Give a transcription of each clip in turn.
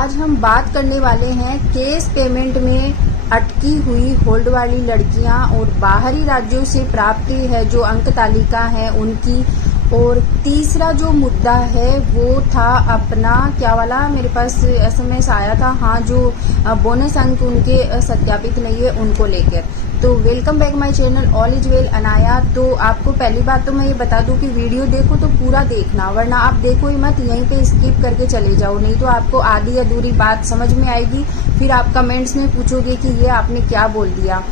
आज हम बात करने वाले हैं केस पेमेंट में अटकी हुई होल्ड वाली लड़कियां और बाहरी राज्यों से प्राप्त है जो अंक तालिका है उनकी। और तीसरा जो मुद्दा है वो था अपना क्या वाला, मेरे पास एसएमएस आया था, हाँ, जो बोनस अंक उनके सत्यापित नहीं है उनको लेकर। तो welcome back my channel all is well Anaya. तो आपको पहली बात तो मैं ये बता दूं कि वीडियो देखो तो पूरा देखना, वरना आप देखो ही मत, यहीं पे स्किप करके चले जाओ, नहीं तो आपको आधी अधूरी बात समझ में आएगी, फिर आप कमेंट्स में पूछोगे कि ये आपने क्या बोल दिया।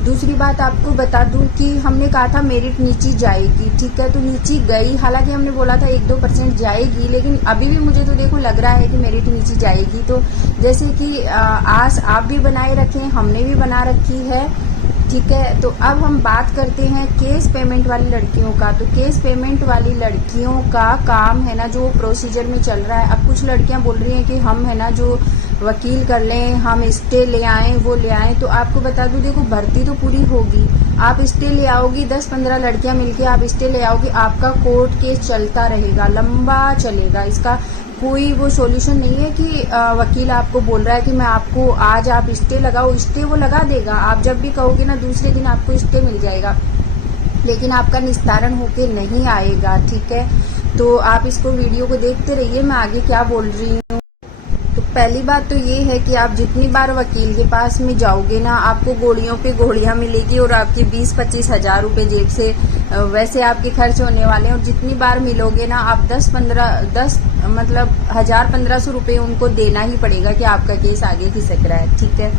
दूसरी बात आपको बता दूं कि हमने कहा था मेरिट नीचे जाएगी, ठीक है, तो नीचे गई, हालांकि हमने बोला था 1-2% जाएगी, लेकिन अभी भी मुझे तो देखो लग रहा है कि मेरिट नीचे जाएगी। तो जैसे कि आस आप भी बनाए रखें, हमने भी बना रखी है, ठीक है। तो अब हम बात करते हैं केस पेमेंट वाली लड़कियों का। तो केस पेमेंट वाली लड़कियों का काम है ना जो प्रोसीजर में चल रहा है। अब कुछ लड़कियां बोल रही हैं कि हम है ना जो वकील कर लें, हम स्टे ले आएं, वो ले आएं। तो आपको बता दूं, देखो भर्ती तो पूरी होगी, आप स्टे ले आओगी, 10-15 लड़कियां मिलके आप स्टे ले आओगी, आपका कोर्ट केस चलता रहेगा, लंबा चलेगा। इसका कोई वो सॉल्यूशन नहीं है कि वकील आपको बोल रहा है कि मैं आपको आज आप स्टे लगाओ, स्टे वो लगा देगा, आप जब भी कहोगे ना दूसरे दिन आपको स्टे मिल जाएगा, लेकिन आपका निस्तारण होके नहीं आएगा, ठीक है। तो आप इसको वीडियो को देखते रहिए, मैं आगे क्या बोल रही हूँ। तो पहली बात तो ये है कि आप जितनी बार वकील के पास में जाओगे ना, आपको गोलियों पे गोलियां मिलेगी और आपके 20-25 हजार रुपए जेब से वैसे आपके खर्च होने वाले हैं। और जितनी बार मिलोगे ना, आप 10 मतलब 1,000-1,500 रुपए उनको देना ही पड़ेगा कि आपका केस आगे खिसक रहा है, ठीक है।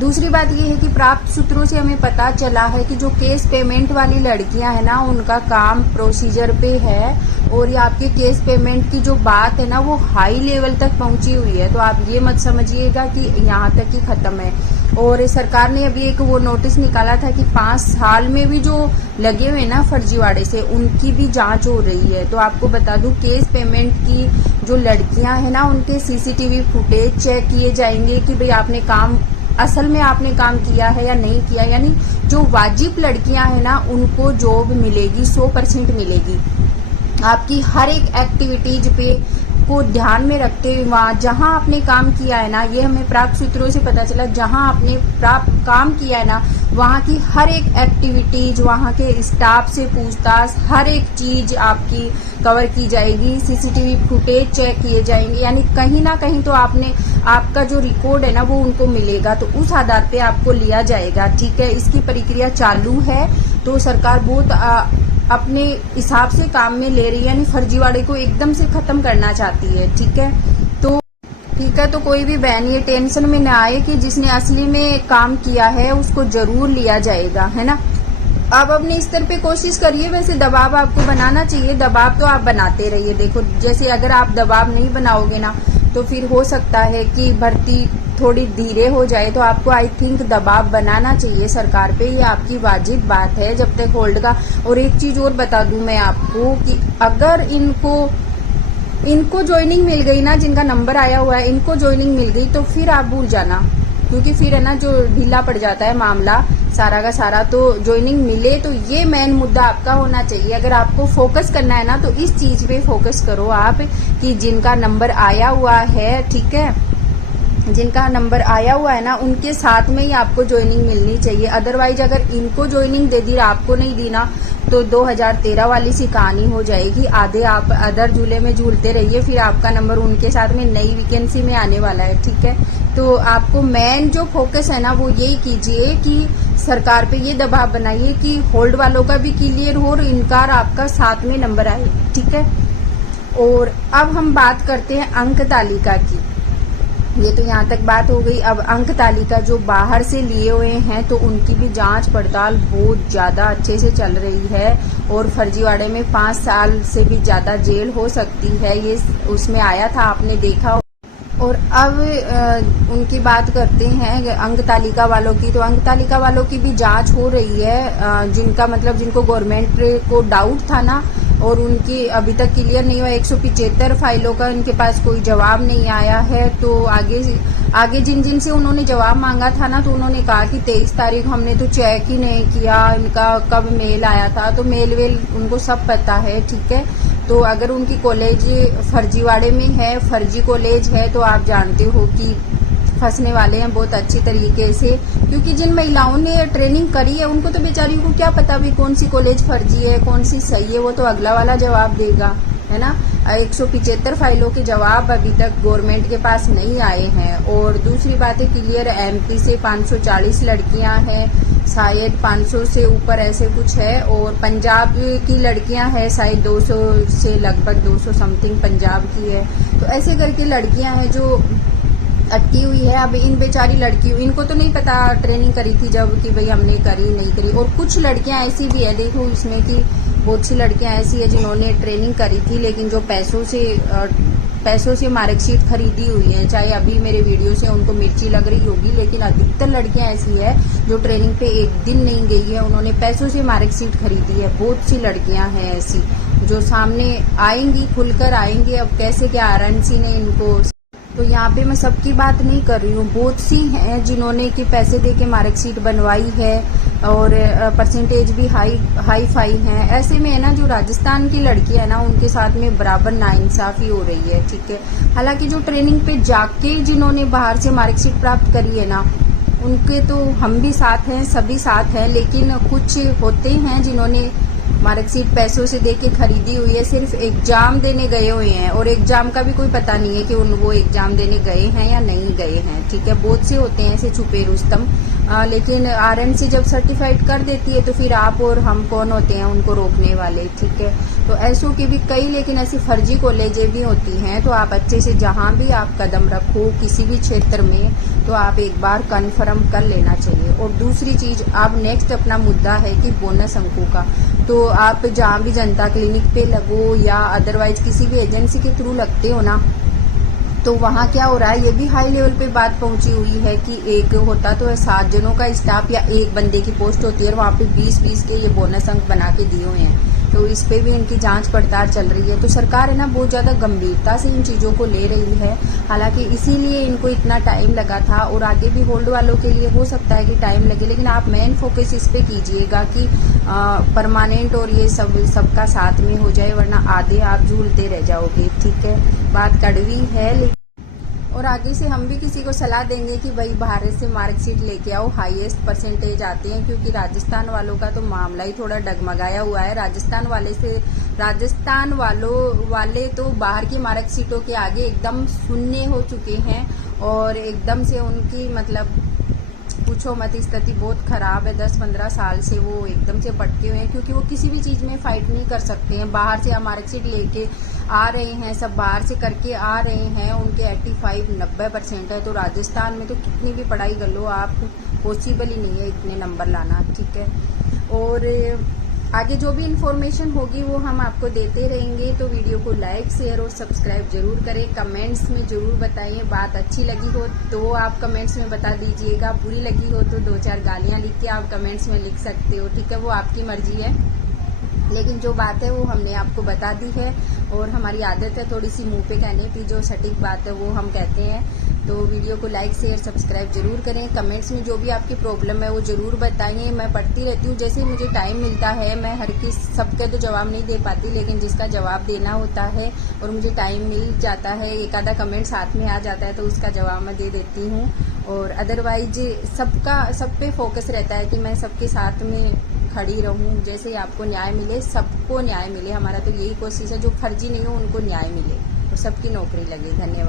दूसरी बात ये है कि प्राप्त सूत्रों से हमें पता चला है कि जो केस पेमेंट वाली लड़कियां हैं ना, उनका काम प्रोसीजर पे है, और ये आपके केस पेमेंट की जो बात है ना वो हाई लेवल तक पहुंची हुई है। तो आप ये मत समझिएगा कि यहाँ तक ही खत्म है। और सरकार ने अभी एक वो नोटिस निकाला था कि 5 साल में भी जो लगे हुए ना फर्जीवाड़े से, उनकी भी जांच हो रही है। तो आपको बता दूं, केस पेमेंट की जो लड़कियां हैं ना, उनके सीसीटीवी फुटेज चेक किए जाएंगे कि भाई आपने काम असल में आपने काम किया है या नहीं किया। यानी जो वाजिब लड़कियां हैं ना, उनको जॉब मिलेगी, 100% मिलेगी। आपकी हर एक एक्टिविटीज पे को ध्यान में रखते हुए वहाँ जहाँ आपने काम किया है ना, ये हमें प्राप्त सूत्रों से पता चला, जहाँ आपने काम किया है ना, वहाँ की हर एक एक्टिविटीज, वहाँ के स्टाफ से पूछताछ, हर एक चीज आपकी कवर की जाएगी, सीसीटीवी फुटेज चेक किए जाएंगे। यानी कहीं ना कहीं तो आपका जो रिकॉर्ड है ना वो उनको मिलेगा, तो उस आधार पे आपको लिया जाएगा, ठीक है। इसकी प्रक्रिया चालू है, तो सरकार बहुत अपने हिसाब से काम में ले रही है, यानी फर्जीवाड़े को एकदम से खत्म करना चाहती है, ठीक है। तो ठीक है, तो कोई भी बहन ये टेंशन में न आए कि जिसने असली में काम किया है उसको जरूर लिया जाएगा, है ना। आप अपने स्तर पे कोशिश करिए, वैसे दबाव आपको बनाना चाहिए, दबाव तो आप बनाते रहिए। देखो जैसे अगर आप दबाव नहीं बनाओगे ना, तो फिर हो सकता है कि भर्ती थोड़ी धीरे हो जाए। तो आपको आई थिंक दबाव बनाना चाहिए सरकार पे, ये आपकी वाजिब बात है जब तक होल्ड का। और एक चीज और बता दूं मैं आपको कि अगर इनको ज्वाइनिंग मिल गई ना, जिनका नंबर आया हुआ है, इनको ज्वाइनिंग मिल गई, तो फिर आप भूल जाना, क्योंकि फिर है ना जो ढीला पड़ जाता है मामला सारा का सारा। तो ज्वाइनिंग मिले तो ये मेन मुद्दा आपका होना चाहिए। अगर आपको फोकस करना है ना, तो इस चीज पे फोकस करो आप कि जिनका नंबर आया हुआ है, ठीक है, जिनका नंबर आया हुआ है ना, उनके साथ में ही आपको ज्वाइनिंग मिलनी चाहिए। अदरवाइज अगर इनको ज्वाइनिंग दे दी, आपको नहीं दी ना, तो 2013 वाली सी कहानी हो जाएगी। आधे आप अदर झूले में झूलते रहिए, फिर आपका नंबर उनके साथ में नई वैकेंसी में आने वाला है, ठीक है। तो आपको मेन जो फोकस है ना वो यही कीजिए कि सरकार पे ये दबाव बनाइए कि होल्ड वालों का भी क्लियर हो और इनकार आपका साथ में नंबर आए, ठीक है। और अब हम बात करते हैं अंक तालिका की। ये तो यहाँ तक बात हो गई। अब अंक तालिका जो बाहर से लिए हुए हैं, तो उनकी भी जांच पड़ताल बहुत ज्यादा अच्छे से चल रही है, और फर्जीवाड़े में 5 साल से भी ज्यादा जेल हो सकती है, ये उसमें आया था, आपने देखा। और अब उनकी बात करते हैं अंक तालिका वालों की। तो अंक तालिका वालों की भी जांच हो रही है, जिनको गवर्नमेंट को डाउट था ना, और उनकी अभी तक क्लियर नहीं हुआ। 175 फाइलों का इनके पास कोई जवाब नहीं आया है। तो आगे जिन से उन्होंने जवाब मांगा था ना, तो उन्होंने कहा कि 23 तारीख हमने तो चेक ही नहीं किया, इनका कब मेल आया था। तो मेल वेल उनको सब पता है, ठीक है। तो अगर उनकी कॉलेज फर्जीवाड़े में है, फर्जी कॉलेज है, तो आप जानते हो कि फंसने वाले हैं बहुत अच्छी तरीके से, क्योंकि जिन महिलाओं ने ट्रेनिंग करी है उनको तो बेचारियों को क्या पता भी कौन सी कॉलेज फर्जी है कौन सी सही है, वो तो अगला वाला जवाब देगा, है ना। 175 फाइलों के जवाब अभी तक गवर्नमेंट के पास नहीं आए हैं। और दूसरी बात है क्लियर एमपी से 540 लड़कियां हैं, शायद 500 से ऊपर ऐसे कुछ है, और पंजाब की लड़कियां हैं शायद 200 से लगभग 200 समथिंग पंजाब की है। तो ऐसे करके लड़कियां हैं जो अटकी हुई है। अब इन बेचारी लड़कियों, इनको तो नहीं पता ट्रेनिंग करी थी जब कि भाई हमने करी नहीं करी। और कुछ लड़कियां ऐसी भी है, देखो इसमें कि बहुत सी लड़कियां ऐसी है जिन्होंने ट्रेनिंग करी थी लेकिन जो पैसों से मार्कशीट खरीदी हुई है, चाहे अभी मेरे वीडियो से उनको मिर्ची लग रही होगी, लेकिन अधिकतर लड़कियां ऐसी है जो ट्रेनिंग पे एक दिन नहीं गई है, उन्होंने पैसों से मार्कशीट खरीदी है। बहुत सी लड़कियां हैं ऐसी जो सामने आएंगी, खुलकर आएंगी। अब कैसे क्या आरएनसी ने इनको, तो यहाँ पे मैं सबकी बात नहीं कर रही हूँ, बहुत सी हैं जिन्होंने कि पैसे दे के मार्कशीट बनवाई है और परसेंटेज भी हाई फाई है। ऐसे में है ना जो राजस्थान की लड़की है ना उनके साथ में बराबर नाइंसाफी हो रही है, ठीक है। हालांकि जो ट्रेनिंग पे जाके जिन्होंने बाहर से मार्कशीट प्राप्त करी है ना उनके तो हम भी साथ हैं, सभी साथ हैं, लेकिन कुछ होते हैं जिन्होंने मार्कशीट पैसों से देके खरीदी हुई है, सिर्फ एग्जाम देने गए हुए हैं और एग्जाम का भी कोई पता नहीं है कि वो एग्जाम देने गए हैं या नहीं गए हैं, ठीक है। बहुत से होते हैं ऐसे छुपे रुस्तम, लेकिन आरएनसी जब सर्टिफाइड कर देती है तो फिर आप और हम कौन होते हैं उनको रोकने वाले, ठीक है। तो ऐसों की भी कई, लेकिन ऐसी फर्जी कॉलेजें भी होती हैं। तो आप अच्छे से जहां भी आप कदम रखो किसी भी क्षेत्र में, तो आप एक बार कन्फर्म कर लेना चाहिए। और दूसरी चीज, आप नेक्स्ट अपना मुद्दा है कि बोनस अंकों का, तो आप जहाँ भी जनता क्लिनिक पे लगो या अदरवाइज किसी भी एजेंसी के थ्रू लगते हो ना, तो वहाँ क्या हो रहा है, ये भी हाई लेवल पे बात पहुंची हुई है कि एक होता तो है 7 जनों का स्टाफ या एक बंदे की पोस्ट होती है और वहाँ पे 20-20 के ये बोनस अंक बना के दिए हुए हैं। तो इस पे भी इनकी जांच पड़ताल चल रही है। तो सरकार है ना बहुत ज्यादा गंभीरता से इन चीजों को ले रही है, हालांकि इसीलिए इनको इतना टाइम लगा था और आगे भी होल्ड वालों के लिए हो सकता है कि टाइम लगे, लेकिन आप मेन फोकस इस पे कीजिएगा कि परमानेंट और ये सबका साथ में हो जाए, वरना आधे आप झूलते रह जाओगे, ठीक है। बात कड़वी है लेकिन, और आगे से हम भी किसी को सलाह देंगे कि भाई भारत से मार्कशीट लेके आओ, हाईएस्ट परसेंटेज आते हैं, क्योंकि राजस्थान वालों का तो मामला ही थोड़ा डगमगाया हुआ है। राजस्थान वाले तो बाहर की मार्कशीटों के आगे एकदम शून्य हो चुके हैं और एकदम से उनकी मतलब पूछो मत, स्थिति बहुत खराब है। 10-15 साल से वो एकदम से भटके हुए हैं, क्योंकि वो किसी भी चीज में फाइट नहीं कर सकते हैं। बाहर से मार्कशीट लेके आ रहे हैं, सब बाहर से करके आ रहे हैं, उनके 85-90% है। तो राजस्थान में तो कितनी भी पढ़ाई कर लो आप, पॉसिबल ही नहीं है इतने नंबर लाना, ठीक है। और आगे जो भी इंफॉर्मेशन होगी वो हम आपको देते रहेंगे। तो वीडियो को लाइक शेयर और सब्सक्राइब जरूर करें। कमेंट्स में जरूर बताइए, बात अच्छी लगी हो तो आप कमेंट्स में बता दीजिएगा, बुरी लगी हो तो 2-4 गालियां लिख के आप कमेंट्स में लिख सकते हो, ठीक है। वो आपकी मर्जी है, लेकिन जो बात है वो हमने आपको बता दी है। और हमारी आदत है थोड़ी सी मुंह पे कहने की, जो सटीक बात है वो हम कहते हैं। तो वीडियो को लाइक शेयर सब्सक्राइब जरूर करें। कमेंट्स में जो भी आपकी प्रॉब्लम है वो जरूर बताइए। मैं पढ़ती रहती हूँ, जैसे मुझे टाइम मिलता है। मैं हर सबके तो जवाब नहीं दे पाती, लेकिन जिसका जवाब देना होता है और मुझे टाइम मिल जाता है, एक आधा कमेंट साथ में आ जाता है तो उसका जवाब मैं दे देती हूँ। और अदरवाइज सब पे फोकस रहता है कि मैं सबके साथ में खड़ी रहूं, जैसे आपको न्याय मिले, सबको न्याय मिले। हमारा तो यही कोशिश है, जो फर्जी नहीं हो उनको न्याय मिले और सबकी नौकरी लगे। धन्यवाद।